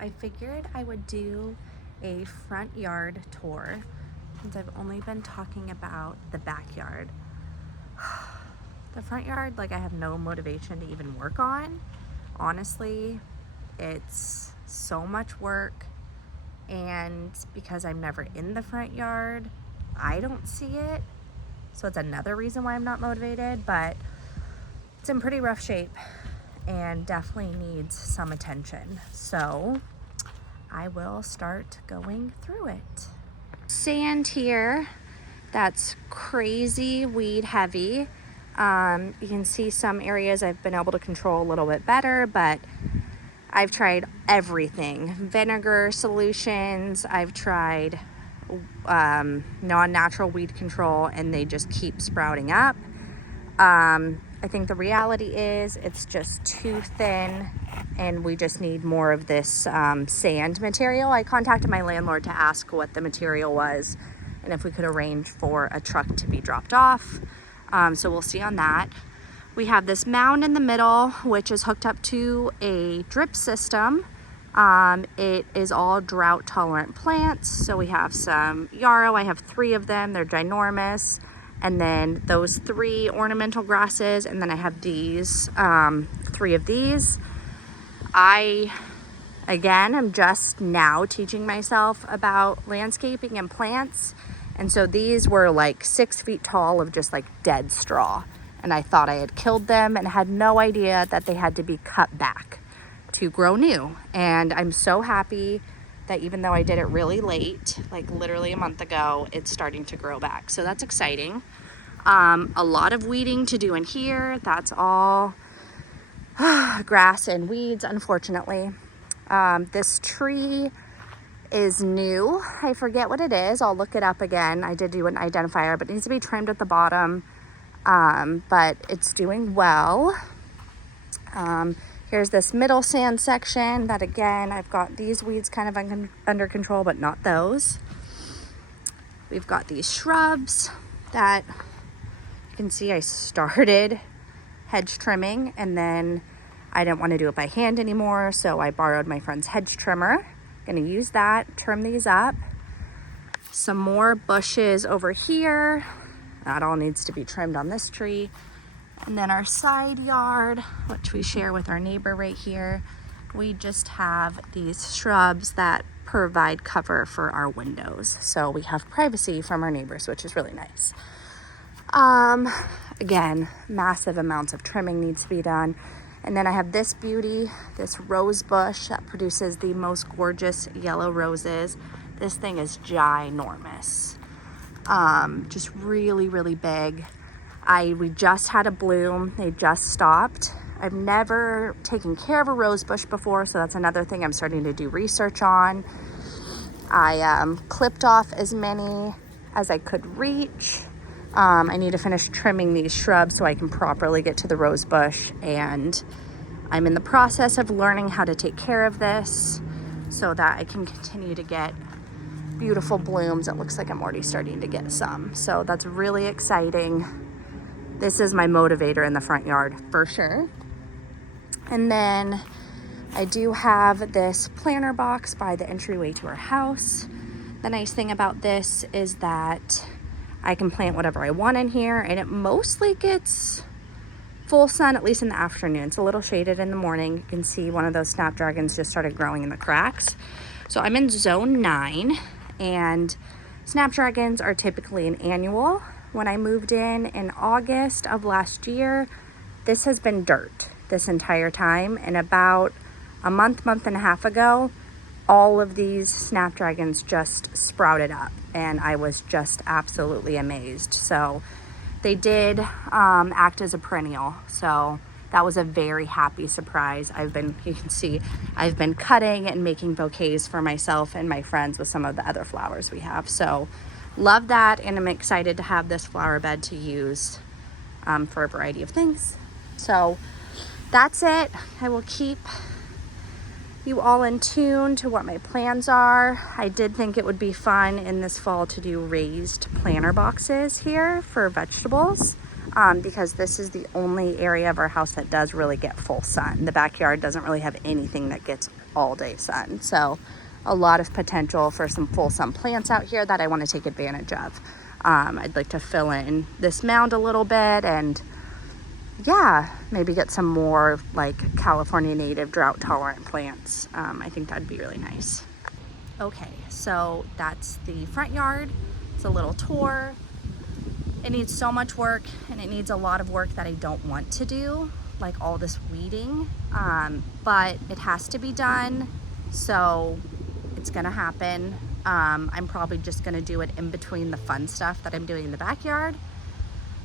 I figured I would do a front yard tour since I've only been talking about the backyard. The front yard, like, I have no motivation to even work on. Honestly, it's so much work, and because I'm never in the front yard, I don't see it. So it's another reason why I'm not motivated, but it's in pretty rough shape and definitely needs some attention. So I will start going through it. Sand here, that's crazy weed heavy. You can see some areas I've been able to control a little bit better, but I've tried everything. Vinegar solutions, I've tried non-natural weed control, and they just keep sprouting up. I think the reality is it's just too thin, and we just need more of this sand material. I contacted my landlord to ask what the material was and if we could arrange for a truck to be dropped off. So we'll see on that. We have this mound in the middle, which is hooked up to a drip system. It is all drought tolerant plants. So we have some yarrow. I have 3 of them. They're ginormous. And then those 3 ornamental grasses. And then I have these, 3 of these. Again, I'm just now teaching myself about landscaping and plants. And so these were like 6 feet tall of just like dead straw. And I thought I had killed them and had no idea that they had to be cut back to grow new. And I'm so happy that even though I did it really late, like literally a month ago, it's starting to grow back. So that's exciting. A lot of weeding to do in here. That's all grass and weeds, unfortunately. This tree is new. I forget what it is. I'll look it up again. I did do an identifier, but it needs to be trimmed at the bottom. But it's doing well. Here's this middle sand section that, again, I've got these weeds kind of under control, but not those. We've got these shrubs that you can see I started hedge trimming, and then I didn't want to do it by hand anymore, so I borrowed my friend's hedge trimmer. Gonna use that, trim these up. Some more bushes over here. That all needs to be trimmed on this tree. And then our side yard, which we share with our neighbor right here, we just have these shrubs that provide cover for our windows. So we have privacy from our neighbors, which is really nice. Again, massive amounts of trimming needs to be done. And then I have this beauty, this rose bush that produces the most gorgeous yellow roses. This thing is ginormous. Just really, really big. We just had a bloom. They just stopped. I've never taken care of a rose bush before, so that's another thing I'm starting to do research on. I clipped off as many as I could reach. I need to finish trimming these shrubs so I can properly get to the rose bush, and I'm in the process of learning how to take care of this so that I can continue to get beautiful blooms. It looks like I'm already starting to get some, so that's really exciting. This is my motivator in the front yard for sure. And then I do have this planter box by the entryway to our house. The nice thing about this is that I can plant whatever I want in here, and it mostly gets full sun, at least in the afternoon. It's a little shaded in the morning. You can see one of those snapdragons just started growing in the cracks. So I'm in zone 9, and snapdragons are typically an annual. When I moved in August of last year, this has been dirt this entire time. And about a month and a half ago, all of these snapdragons just sprouted up, and I was just absolutely amazed. So they did act as a perennial, so that was a very happy surprise. You can see I've been cutting and making bouquets for myself and my friends with some of the other flowers we have. So love that, and I'm excited to have this flower bed to use for a variety of things. So that's it. I will keep you all in tune to what my plans are. I did think it would be fun in this fall to do raised planter boxes here for vegetables, because this is the only area of our house that does really get full sun. The backyard doesn't really have anything that gets all day sun. So a lot of potential for some full sun plants out here that I want to take advantage of. I'd like to fill in this mound a little bit and yeah, maybe get some more like California native drought tolerant plants. I think that'd be really nice. Okay, so that's the front yard. It's a little tour. It needs so much work, and it needs a lot of work that I don't want to do, like all this weeding, but it has to be done, so it's gonna happen. I'm probably just gonna do it in between the fun stuff that I'm doing in the backyard.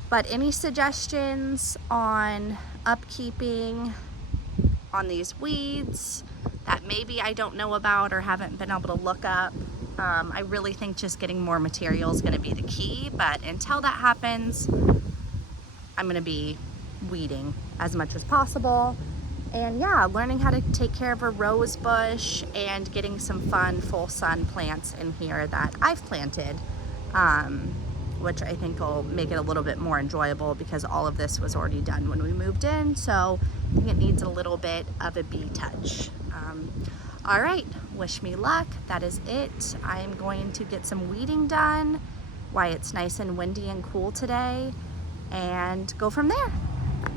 But any suggestions on upkeeping on these weeds that maybe I don't know about or haven't been able to look up? I really think just getting more material is gonna be the key, but until that happens, I'm gonna be weeding as much as possible. And yeah, learning how to take care of a rose bush and getting some fun full sun plants in here that I've planted, which I think will make it a little bit more enjoyable because all of this was already done when we moved in. So I think it needs a little bit of a bee touch. All right, wish me luck. That is it. I am going to get some weeding done while it's nice and windy and cool today and go from there.